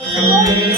Yeah.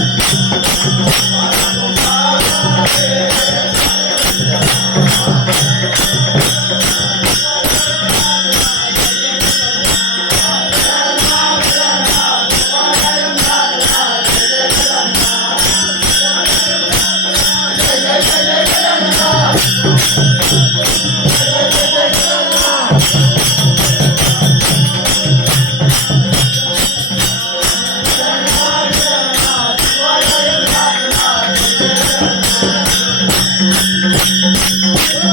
Yeah. Oh.